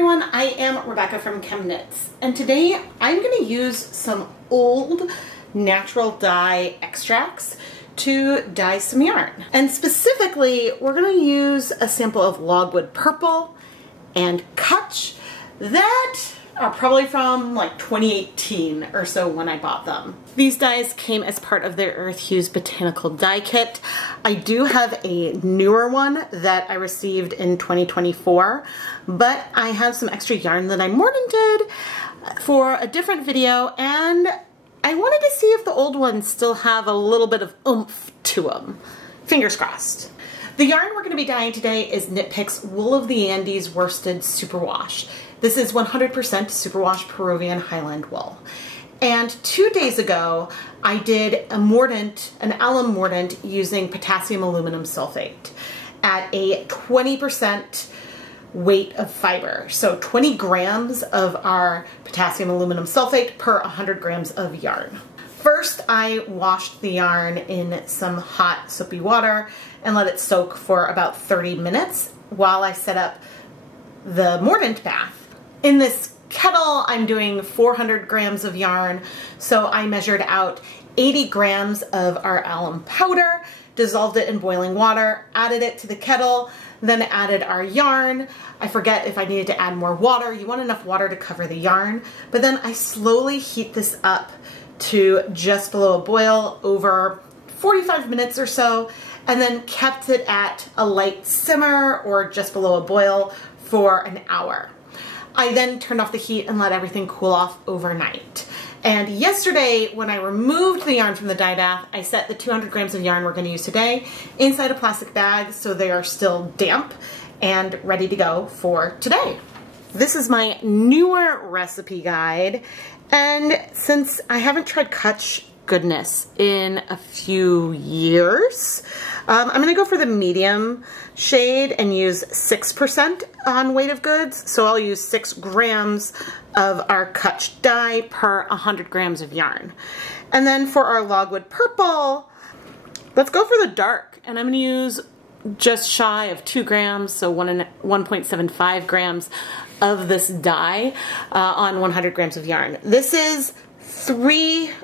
everyone, I am Rebecca from ChemKnits, and today I'm going to use some old natural dye extracts to dye some yarn. And specifically, we're going to use a sample of Logwood Purple and Cutch that are probably from like 2018 or so when I bought them. These dyes came as part of their Earth Hues Botanical Dye Kit. I do have a newer one that I received in 2024, but I have some extra yarn that I mordanted for a different video, and I wanted to see if the old ones still have a little bit of oomph to them. Fingers crossed. The yarn we're going to be dyeing today is Knit Picks Wool of the Andes Worsted Superwash. This is 100% superwash Peruvian Highland wool. And 2 days ago, I did a mordant, an alum mordant using potassium aluminum sulfate at a 20% weight of fiber. So 20 grams of our potassium aluminum sulfate per 100 grams of yarn. First, I washed the yarn in some hot soapy water and let it soak for about 30 minutes while I set up the mordant bath. In this kettle, I'm doing 400 grams of yarn, so I measured out 80 grams of our alum powder, dissolved it in boiling water, added it to the kettle, then added our yarn. I forget if I needed to add more water. You want enough water to cover the yarn, but then I slowly heat this up to just below a boil over 45 minutes or so, and then kept it at a light simmer or just below a boil for an hour. I then turned off the heat and let everything cool off overnight. And yesterday, when I removed the yarn from the dye bath, I set the 200 grams of yarn we're going to use today inside a plastic bag so they are still damp and ready to go for today. This is my newer recipe guide, and since I haven't tried Cutch goodness in a few years, I'm going to go for the medium shade and use 6% on weight of goods. So I'll use 6 grams of our Cutch dye per 100 grams of yarn. And then for our Logwood Purple, let's go for the dark. And I'm going to use just shy of 2 grams, so 1.75 grams of this dye on 100 grams of yarn. This is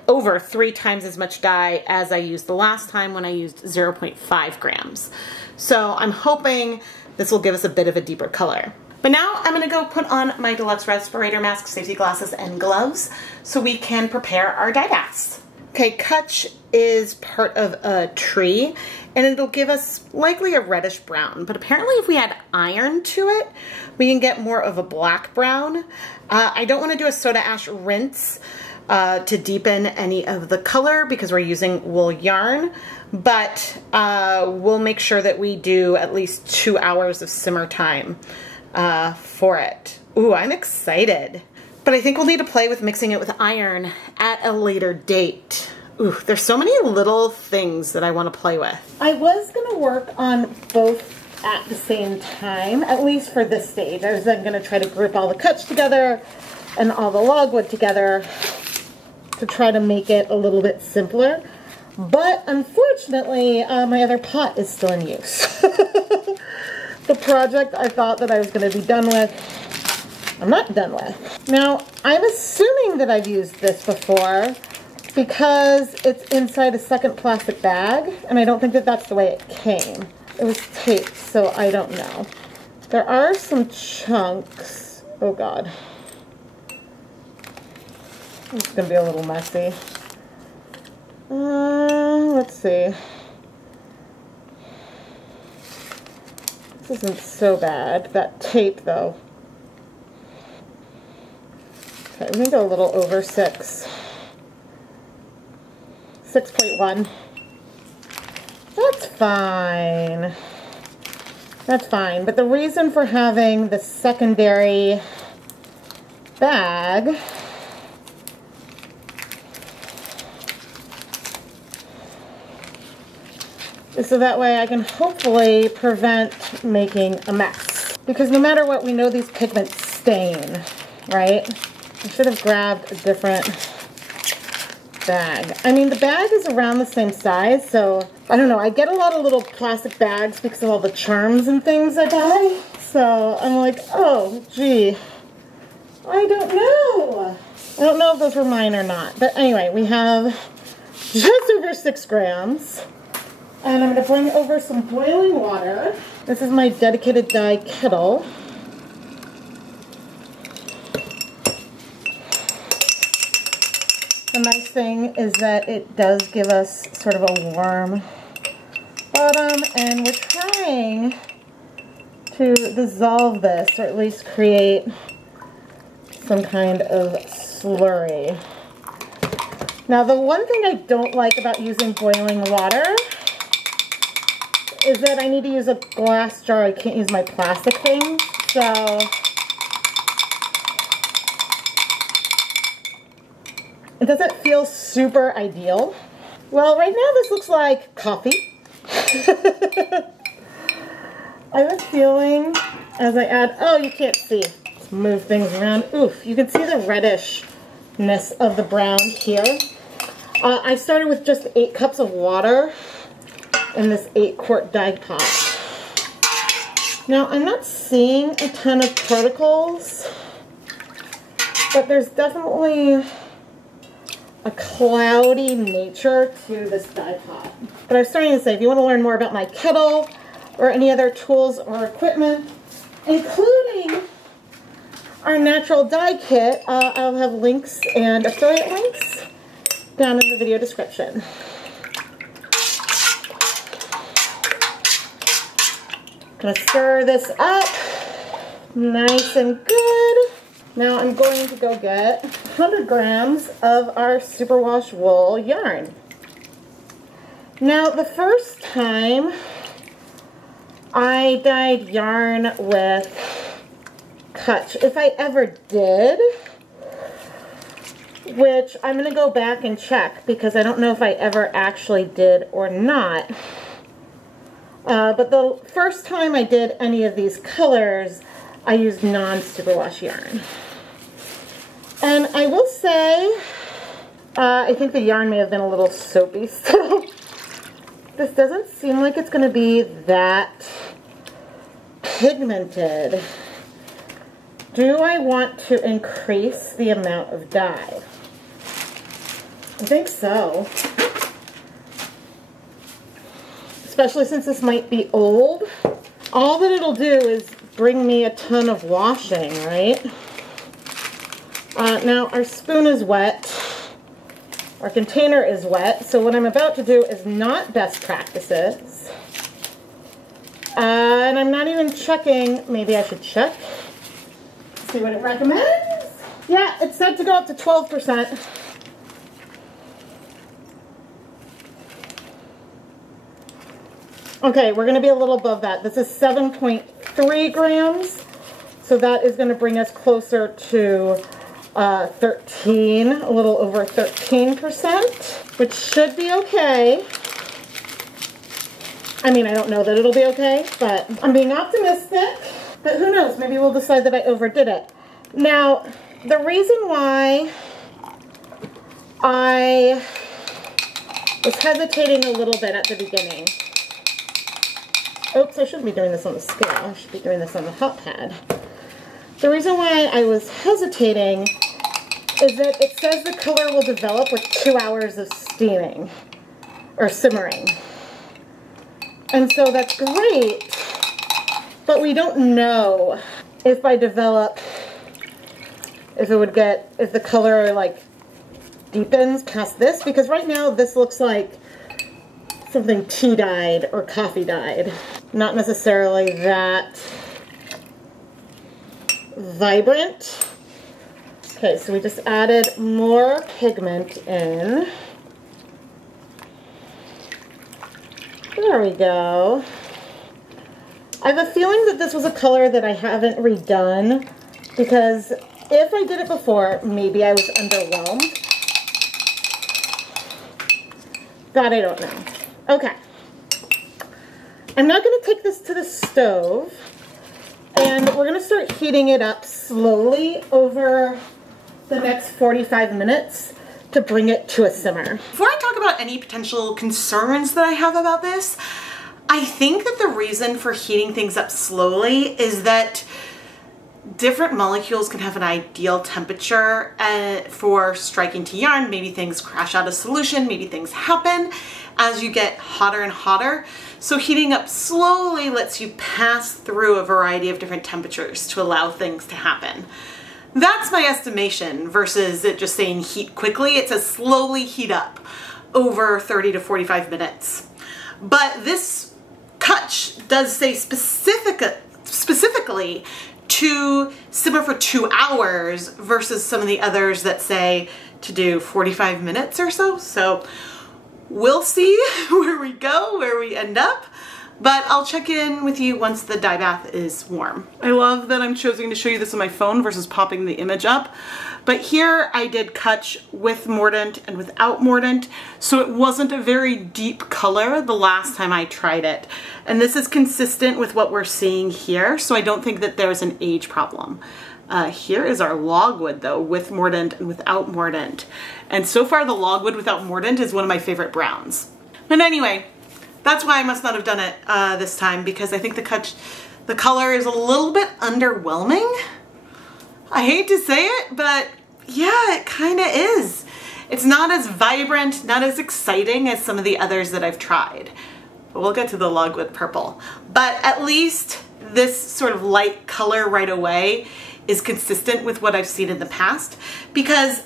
over three times as much dye as I used the last time when I used 0.5 grams. So I'm hoping this will give us a bit of a deeper color. But now I'm going to go put on my deluxe respirator mask, safety glasses, and gloves so we can prepare our dye baths. Okay, Cutch is part of a tree, and it'll give us likely a reddish brown, but apparently if we add iron to it, we can get more of a black brown. I don't want to do a soda ash rinse to deepen any of the color because we're using wool yarn, but we'll make sure that we do at least 2 hours of simmer time for it. Ooh, I'm excited. But I think we'll need to play with mixing it with iron at a later date. Ooh, there's so many little things that I want to play with. I was going to work on both at the same time, at least for this stage. I was then going to try to group all the Cutch together and all the Logwood together to try to make it a little bit simpler. But unfortunately, my other pot is still in use. The project I thought that I was going to be done with, I'm not done with. Now, I'm assuming that I've used this before because it's inside a second plastic bag, and I don't think that that's the way it came. It was taped, so I don't know. There are some chunks. Oh God. It's going to be a little messy. Let's see. This isn't so bad. That tape, though. Okay, I'm going to go a little over 6. 6.1. That's fine. That's fine. But the reason for having the secondary bag so that way I can hopefully prevent making a mess. Because no matter what, we know these pigments stain, right? I should have grabbed a different bag. I mean, the bag is around the same size, so I don't know. I get a lot of little plastic bags because of all the charms and things I buy. So I'm like, oh, gee, I don't know. I don't know if those were mine or not. But anyway, we have just over 6 grams. And I'm going to bring over some boiling water. This is my dedicated dye kettle. The nice thing is that it does give us sort of a warm bottom, and we're trying to dissolve this, or at least create some kind of slurry. Now, the one thing I don't like about using boiling water is that I need to use a glass jar. I can't use my plastic thing, so it doesn't feel super ideal. Well, right now this looks like coffee. I have a feeling as I add, oh, you can't see. Let's move things around. Oof, you can see the reddishness of the brown here. I started with just 8 cups of water in this 8-quart dye pot. Now, I'm not seeing a ton of particles, but there's definitely a cloudy nature to this dye pot. But I was starting to say, if you want to learn more about my kettle or any other tools or equipment, including our natural dye kit, I'll have links and affiliate links down in the video description. Gonna stir this up nice and good. Now I'm going to go get 100 grams of our superwash wool yarn. Now, the first time I dyed yarn with Cutch, if I ever did, which I'm going to go back and check because I don't know if I ever actually did or not. But the first time I did any of these colors, I used non-superwash yarn. And I will say, I think the yarn may have been a little soapy, so this doesn't seem like it's going to be that pigmented. Do I want to increase the amount of dye? I think so. Especially since this might be old. All that it'll do is bring me a ton of washing, right? Now our spoon is wet. Our container is wet. So what I'm about to do is not best practices. And I'm not even checking. Maybe I should check. See what it recommends. Yeah, it said to go up to 12%. Okay, we're going to be a little above that. This is 7.3 grams. So that is going to bring us closer to 13, a little over 13%, which should be okay. I mean, I don't know that it'll be okay, but I'm being optimistic. But who knows? Maybe we'll decide that I overdid it. Now, the reason why I was hesitating a little bit at the beginning. Oops, I shouldn't be doing this on the scale. I should be doing this on the hot pad. The reason why I was hesitating is that it says the color will develop with 2 hours of steaming or simmering. And so that's great, but we don't know if I develop, if the color like deepens past this, because right now this looks like something tea dyed or coffee dyed. Not necessarily that vibrant. Okay, so we just added more pigment in. There we go. I have a feeling that this was a color that I haven't redone, because if I did it before, maybe I was underwhelmed. That I don't know. Okay. I'm now going to take this to the stove, and we're going to start heating it up slowly over the next 45 minutes to bring it to a simmer. Before I talk about any potential concerns that I have about this, I think that the reason for heating things up slowly is that different molecules can have an ideal temperature for striking to yarn. Maybe things crash out of solution, maybe things happen as you get hotter and hotter. So heating up slowly lets you pass through a variety of different temperatures to allow things to happen. That's my estimation versus it just saying heat quickly. It says slowly heat up over 30 to 45 minutes. But this Cutch does say specifically to simmer for 2 hours versus some of the others that say to do 45 minutes or so. So we'll see where we go, where we end up, but I'll check in with you once the dye bath is warm. I love that I'm choosing to show you this on my phone versus popping the image up. But here I did Cutch with mordant and without mordant, so it wasn't a very deep color the last time I tried it. And this is consistent with what we're seeing here, so I don't think that there's an age problem. Here is our Logwood though, with mordant and without mordant. And so far the Logwood without mordant is one of my favorite browns. But anyway, that's why I must not have done it this time, because I think the color is a little bit underwhelming. I hate to say it, but yeah, it kind of is. It's not as vibrant, not as exciting as some of the others that I've tried. But we'll get to the Logwood purple. But at least this sort of light color right away is consistent with what I've seen in the past, because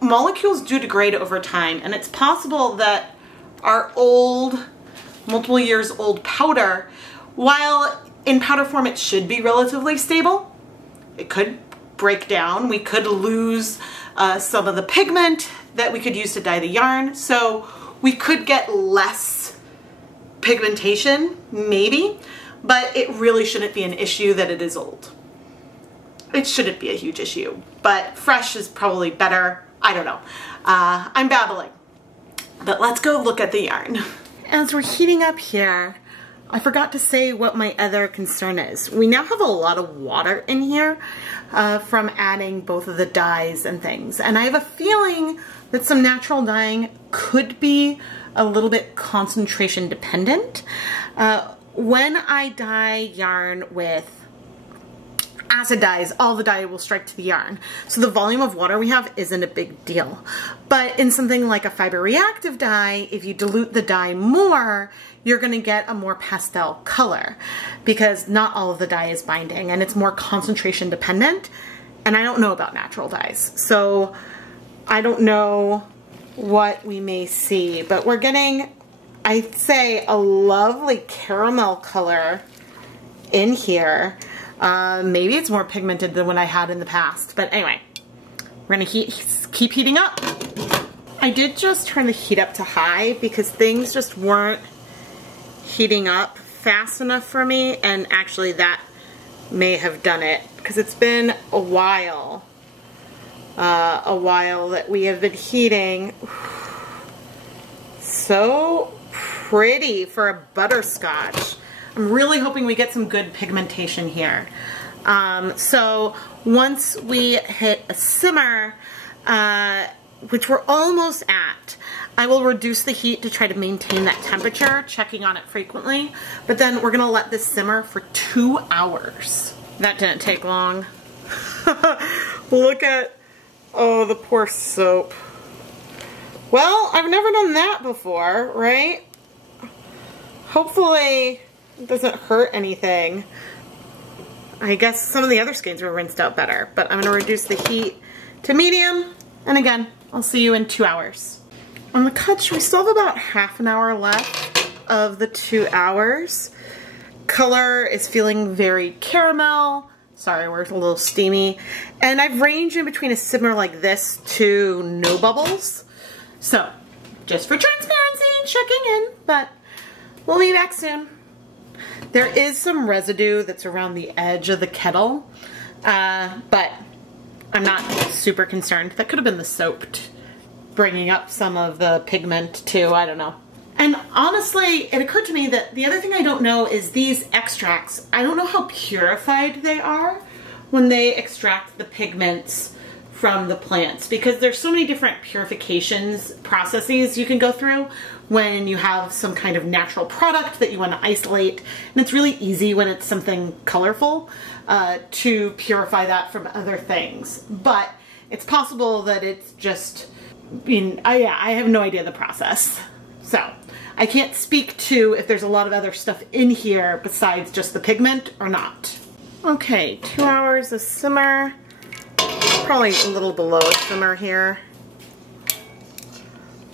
molecules do degrade over time, and it's possible that our old, multiple years old powder, while in powder form it should be relatively stable, it could break down. We could lose some of the pigment that we could use to dye the yarn, so we could get less pigmentation, maybe, but it really shouldn't be an issue that it is old. It shouldn't be a huge issue, but fresh is probably better. I don't know. I'm babbling, but let's go look at the yarn. As we're heating up here, I forgot to say what my other concern is. We now have a lot of water in here from adding both of the dyes and things, and I have a feeling that some natural dyeing could be a little bit concentration dependent. When I dye yarn with acid dyes, all the dye will strike to the yarn. So the volume of water we have isn't a big deal. But in something like a fiber reactive dye, if you dilute the dye more, you're going to get a more pastel color, because not all of the dye is binding and it's more concentration dependent. And I don't know about natural dyes, so I don't know what we may see, but we're getting, I'd say, a lovely caramel color in here. Maybe it's more pigmented than what I had in the past, but anyway, we're gonna keep heating up. I did just turn the heat up to high because things just weren't heating up fast enough for me, and actually that may have done it, because it's been a while that we have been heating. So pretty for a butterscotch. I'm really hoping we get some good pigmentation here. So once we hit a simmer, which we're almost at, I will reduce the heat to try to maintain that temperature, checking on it frequently. But then we're gonna let this simmer for 2 hours. That didn't take long. Look at, oh, the poor soap. Well, I've never done that before, right? Hopefully it doesn't hurt anything. I guess some of the other skeins were rinsed out better, but I'm gonna reduce the heat to medium, and again, I'll see you in 2 hours. On the Cutch, we still have about half an hour left of the 2 hours. Color is feeling very caramel. Sorry, we're a little steamy. And I've ranged in between a simmer like this to no bubbles. So, just for transparency, checking in, but we'll be back soon. There is some residue that's around the edge of the kettle, but I'm not super concerned. That could have been the soap bringing up some of the pigment too, I don't know. And honestly, it occurred to me that the other thing I don't know is these extracts. I don't know how purified they are when they extract the pigments from the plants, because there's so many different purifications processes you can go through when you have some kind of natural product that you want to isolate. And it's really easy when it's something colorful to purify that from other things. But it's possible that it's just, I have no idea the process. So I can't speak to if there's a lot of other stuff in here besides just the pigment or not. Okay, 2 hours of simmer. Probably a little below a simmer here.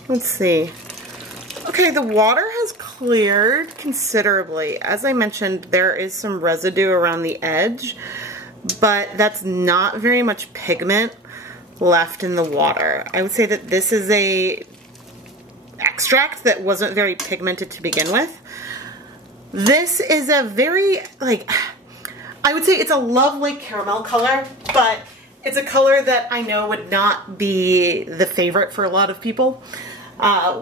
Let's see. Okay, the water has cleared considerably. As I mentioned, there is some residue around the edge, but that's not very much pigment left in the water. I would say that this is a extract that wasn't very pigmented to begin with. This is a very, I would say it's a lovely caramel color, but it's a color that I know would not be the favorite for a lot of people,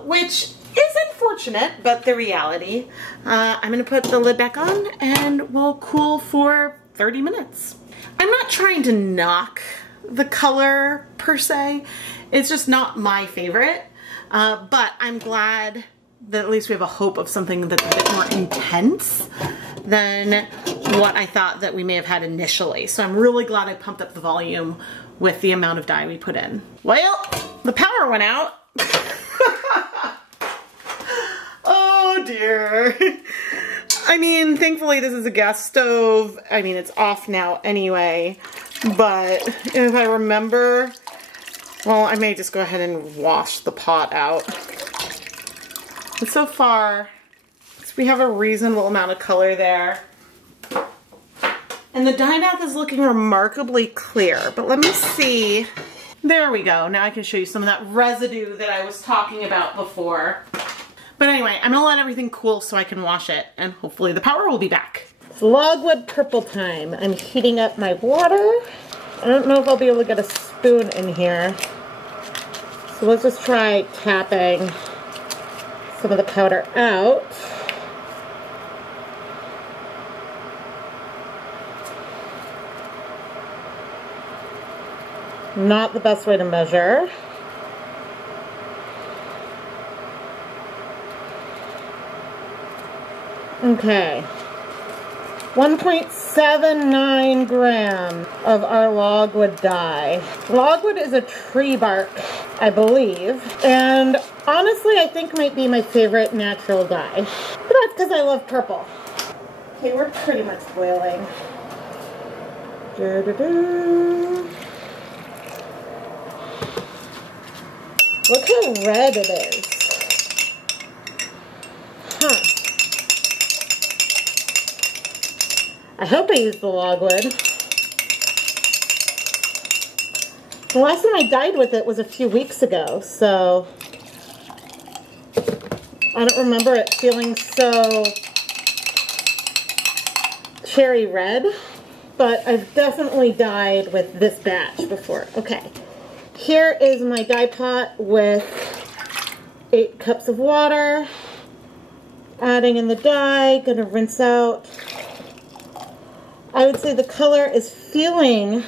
which is unfortunate, but the reality. I'm gonna put the lid back on and we'll cool for 30 minutes. I'm not trying to knock the color per se. It's just not my favorite, but I'm glad that at least we have a hope of something that's a bit more intense than what I thought that we may have had initially. So I'm really glad I pumped up the volume with the amount of dye we put in. Well, the power went out. Oh dear. I mean, thankfully this is a gas stove. I mean, it's off now anyway, but if I remember, well, I may just go ahead and wash the pot out. But so far, we have a reasonable amount of color there. And the dye bath is looking remarkably clear, but let me see. There we go. Now I can show you some of that residue that I was talking about before. But anyway, I'm gonna let everything cool so I can wash it, and hopefully the power will be back. It's Logwood purple time. I'm heating up my water. I don't know if I'll be able to get a spoon in here. So let's just try tapping some of the powder out. Not the best way to measure. Okay. 1.79 grams of our Logwood dye. Logwood is a tree bark, I believe, and honestly I think might be my favorite natural dye. But that's because I love purple. Okay, we're pretty much boiling. Look how red it is. Huh. I hope I used the Logwood. The last time I dyed with it was a few weeks ago, so I don't remember it feeling so cherry red, but I've definitely dyed with this batch before. Okay. Here is my dye pot with 8 cups of water. Adding in the dye, gonna rinse out. I would say the color is feeling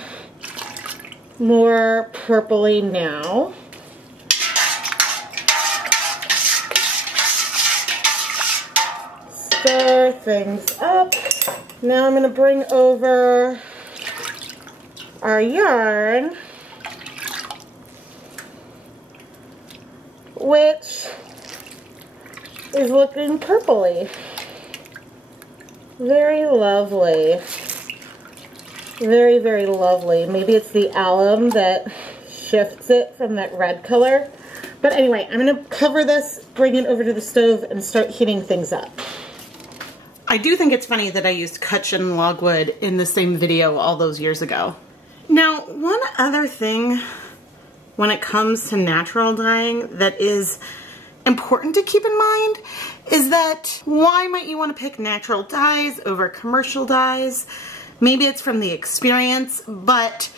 more purpley now. Stir things up. Now I'm gonna bring over our yarn, which is looking purpley. Very lovely. Very, very lovely. Maybe it's the alum that shifts it from that red color. But anyway, I'm going to cover this, bring it over to the stove, and start heating things up. I do think it's funny that I used Cutch and Logwood in the same video all those years ago. Now, one other thing when it comes to natural dyeing that is important to keep in mind is that why might you want to pick natural dyes over commercial dyes? Maybe it's from the experience, but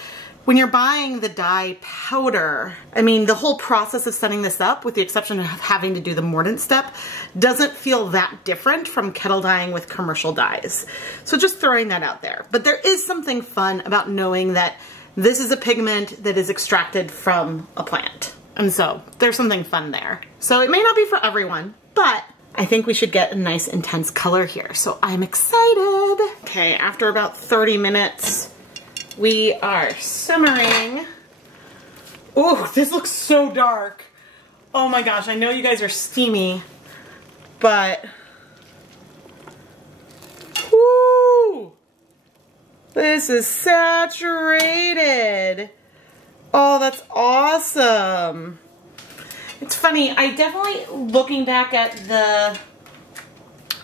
when you're buying the dye powder, I mean, the whole process of setting this up, with the exception of having to do the mordant step, doesn't feel that different from kettle dyeing with commercial dyes. So just throwing that out there. But there is something fun about knowing that this is a pigment that is extracted from a plant. And so there's something fun there. So it may not be for everyone, but I think we should get a nice intense color here. So I'm excited. Okay, after about 30 minutes, we are simmering. Oh, this looks so dark. Oh my gosh, I know you guys are steamy, but woo, this is saturated. Oh, that's awesome. It's funny, I definitely, looking back at the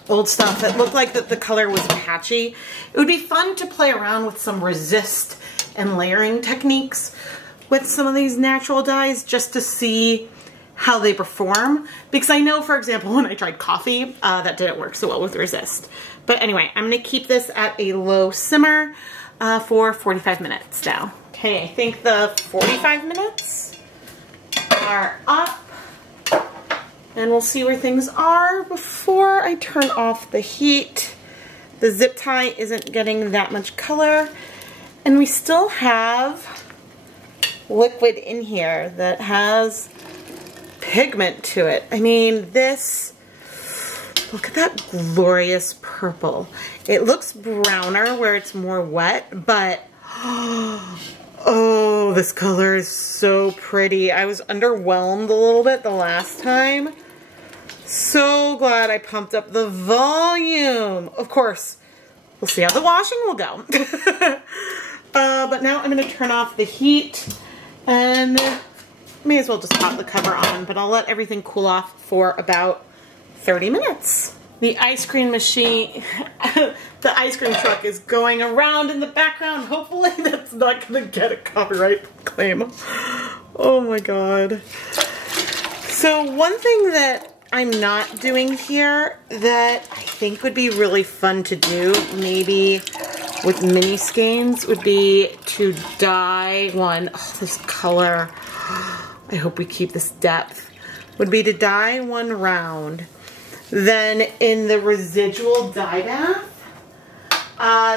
old stuff, it looked like that the color was patchy. It would be fun to play around with some resist and layering techniques with some of these natural dyes just to see how they perform. Because I know, for example, when I tried coffee, that didn't work so well with resist. But anyway, I'm gonna keep this at a low simmer for 45 minutes now. Okay, I think the 45 minutes are up. And we'll see where things are before I turn off the heat. The zip tie isn't getting that much color. And we still have liquid in here that has pigment to it. I mean, this, look at that glorious purple. It looks browner where it's more wet, but oh, this color is so pretty. I was underwhelmed a little bit the last time. So glad I pumped up the volume. Of course, we'll see how the washing will go. But now I'm going to turn off the heat and may as well just pop the cover on, but I'll let everything cool off for about 30 minutes. The ice cream machine, the ice cream truck is going around in the background. Hopefully that's not going to get a copyright claim. Oh my God. So one thing that I'm not doing here that I think would be really fun to do, maybe with mini skeins, would be to dye one. Oh, this color. I hope we keep this depth. Would be to dye one round. Then in the residual dye bath,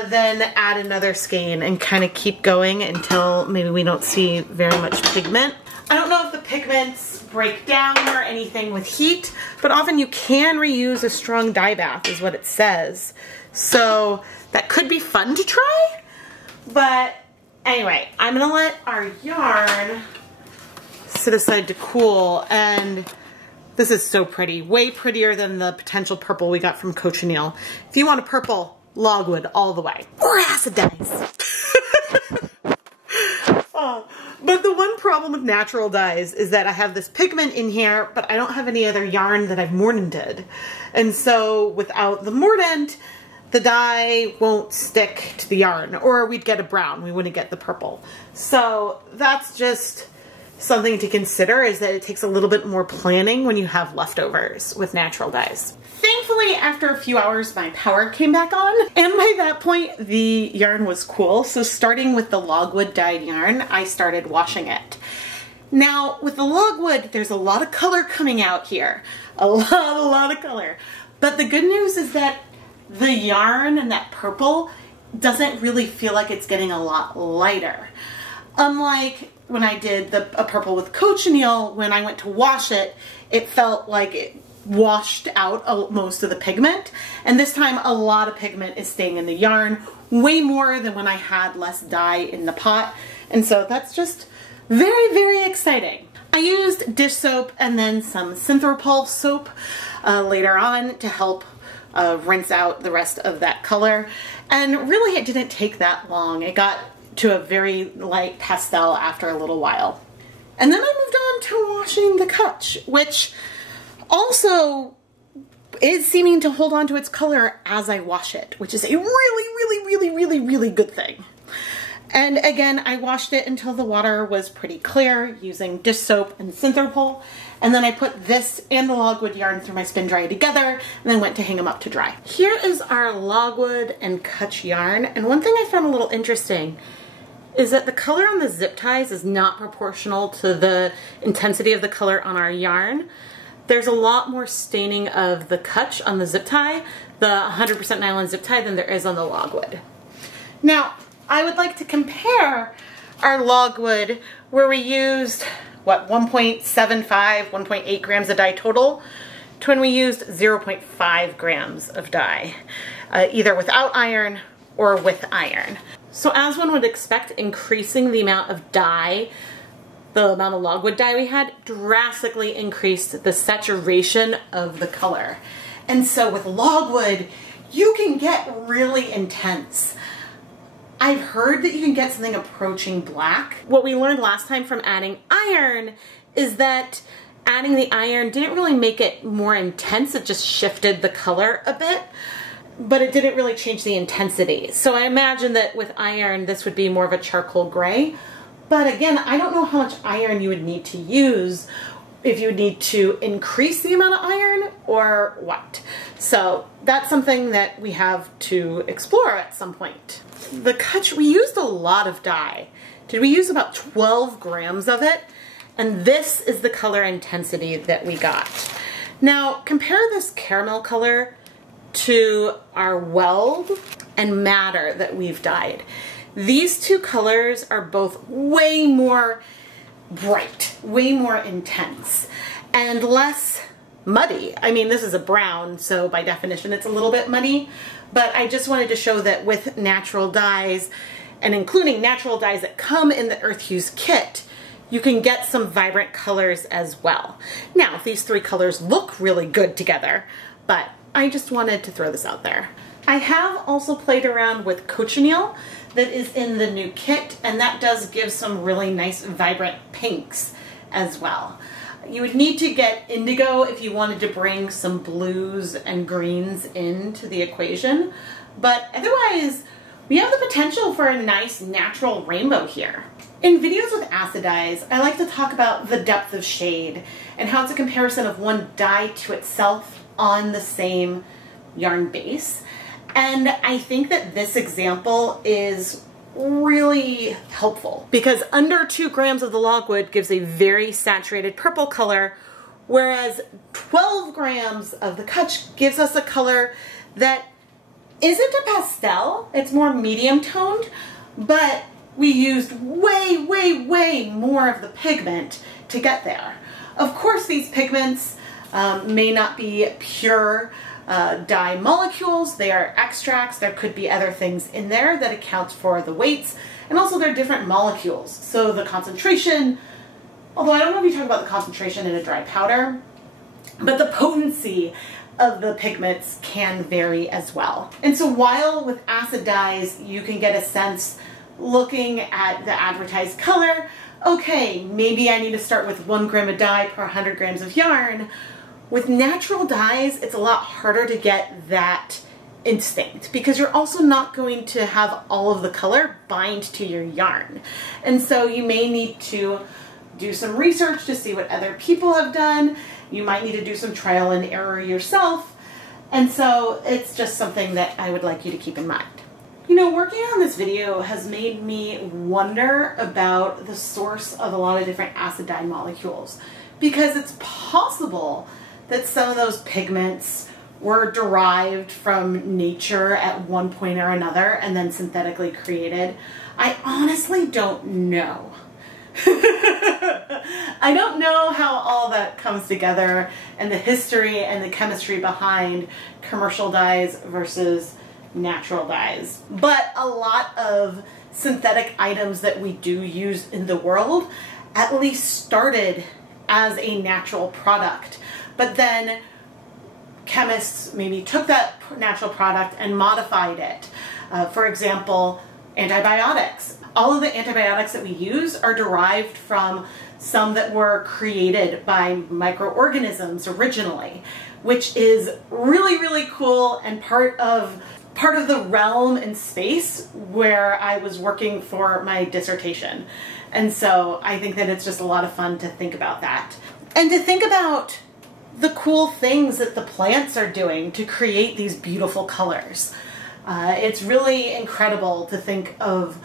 then add another skein and kind of keep going until maybe we don't see very much pigment. I don't know if the pigments break down or anything with heat, but often you can reuse a strong dye bath is what it says. So that could be fun to try. But anyway, I'm gonna let our yarn sit aside to cool, and this is so pretty. Way prettier than the potential purple we got from Cochineal. If you want a purple, Logwood all the way. Or acid dyes. But the one problem with natural dyes is that I have this pigment in here, but I don't have any other yarn that I've mordanted. And so without the mordant, the dye won't stick to the yarn, or we'd get a brown, we wouldn't get the purple. So that's just something to consider, is that it takes a little bit more planning when you have leftovers with natural dyes. Thankfully, after a few hours, my power came back on, and by that point, the yarn was cool. So starting with the Logwood dyed yarn, I started washing it. Now, with the Logwood, there's a lot of color coming out here. A lot of color. But the good news is that the yarn and that purple doesn't really feel like it's getting a lot lighter. Unlike when I did a purple with Cochineal, when I went to wash it, it felt like it washed out most of the pigment. And this time a lot of pigment is staying in the yarn, way more than when I had less dye in the pot. And so that's just very, very exciting. I used dish soap and then some Synthropol soap later on to help rinse out the rest of that color. And really it didn't take that long. It got to a very light pastel after a little while. And then I moved on to washing the Cutch, which also is seeming to hold on to its color as I wash it, which is a really good thing. And again, I washed it until the water was pretty clear using dish soap and Synthropol. And then I put this and the Logwood yarn through my spin dryer together and then went to hang them up to dry. Here is our Logwood and Cutch yarn. And one thing I found a little interesting is that the color on the zip ties is not proportional to the intensity of the color on our yarn. There's a lot more staining of the Cutch on the zip tie, the 100% nylon zip tie, than there is on the Logwood. Now, I would like to compare our Logwood, where we used, what, 1.75, 1.8 grams of dye total, to when we used 0.5 grams of dye, either without iron or with iron. So as one would expect, increasing the amount of dye, the amount of Logwood dye we had, drastically increased the saturation of the color. And so with Logwood, you can get really intense. I've heard that you can get something approaching black. What we learned last time from adding iron is that adding the iron didn't really make it more intense, it just shifted the color a bit, but it didn't really change the intensity. So I imagine that with iron, this would be more of a charcoal gray. But again, I don't know how much iron you would need to use, if you would need to increase the amount of iron or what. So that's something that we have to explore at some point. The Cutch, we used a lot of dye. Did we use about 12 grams of it? And this is the color intensity that we got. Now compare this caramel color to our weld and madder that we've dyed. These two colors are both way more bright, way more intense, and less muddy. I mean, this is a brown, so by definition it's a little bit muddy, but I just wanted to show that with natural dyes, and including natural dyes that come in the Earth Hues kit, you can get some vibrant colors as well. Now, these three colors look really good together, but I just wanted to throw this out there. I have also played around with cochineal that is in the new kit, and that does give some really nice vibrant pinks as well. You would need to get indigo if you wanted to bring some blues and greens into the equation, but otherwise we have the potential for a nice natural rainbow here. In videos with acid dyes, I like to talk about the depth of shade and how it's a comparison of one dye to itself on the same yarn base. And I think that this example is really helpful because under 2 grams of the Logwood gives a very saturated purple color, whereas 12 grams of the Cutch gives us a color that isn't a pastel, it's more medium toned, but we used way, way, way more of the pigment to get there. Of course, these pigments may not be pure dye molecules, they are extracts, there could be other things in there that accounts for the weights, and also they're different molecules. So the concentration, although I don't know if you talk about the concentration in a dry powder, but the potency of the pigments can vary as well. And so while with acid dyes you can get a sense looking at the advertised color, okay, maybe I need to start with 1 gram of dye per 100 grams of yarn. With natural dyes, it's a lot harder to get that instinct because you're also not going to have all of the color bind to your yarn. And so you may need to do some research to see what other people have done. You might need to do some trial and error yourself. And so it's just something that I would like you to keep in mind. You know, working on this video has made me wonder about the source of a lot of different acid dye molecules because it's possible that some of those pigments were derived from nature at one point or another and then synthetically created. I honestly don't know. I don't know how all that comes together and the history and the chemistry behind commercial dyes versus natural dyes. But a lot of synthetic items that we do use in the world at least started as a natural product. But then chemists maybe took that natural product and modified it. For example, antibiotics. All of the antibiotics that we use are derived from some that were created by microorganisms originally, which is really, really cool and part of the realm and space where I was working for my dissertation. And so I think that it's just a lot of fun to think about that. And to think about the cool things that the plants are doing to create these beautiful colors. It's really incredible to think of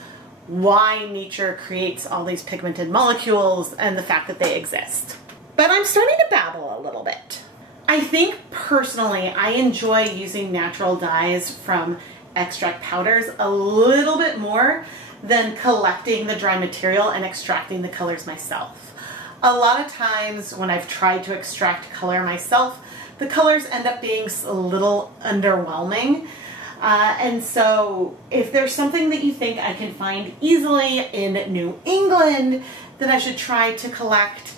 why nature creates all these pigmented molecules and the fact that they exist. But I'm starting to babble a little bit. I think personally I enjoy using natural dyes from extract powders a little bit more than collecting the dry material and extracting the colors myself. A lot of times when I've tried to extract color myself, the colors end up being a little underwhelming. And so if there's something that you think I can find easily in New England that I should try to collect,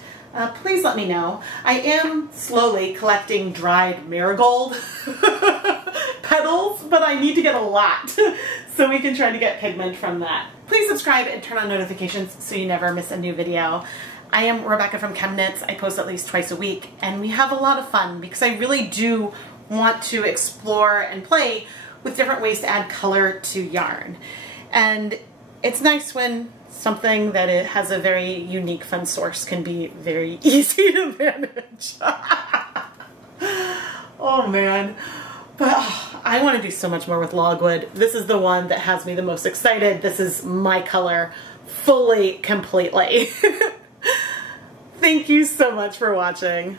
please let me know. I am slowly collecting dried marigold petals, but I need to get a lot so we can try to get pigment from that. Please subscribe and turn on notifications so you never miss a new video. I am Rebecca from ChemKnits. I post at least twice a week, and we have a lot of fun because I really do want to explore and play with different ways to add color to yarn. And it's nice when something that it has a very unique, fun source can be very easy to manage. Oh man. But I want to do so much more with Logwood. This is the one that has me the most excited. This is my color fully, completely. Thank you so much for watching.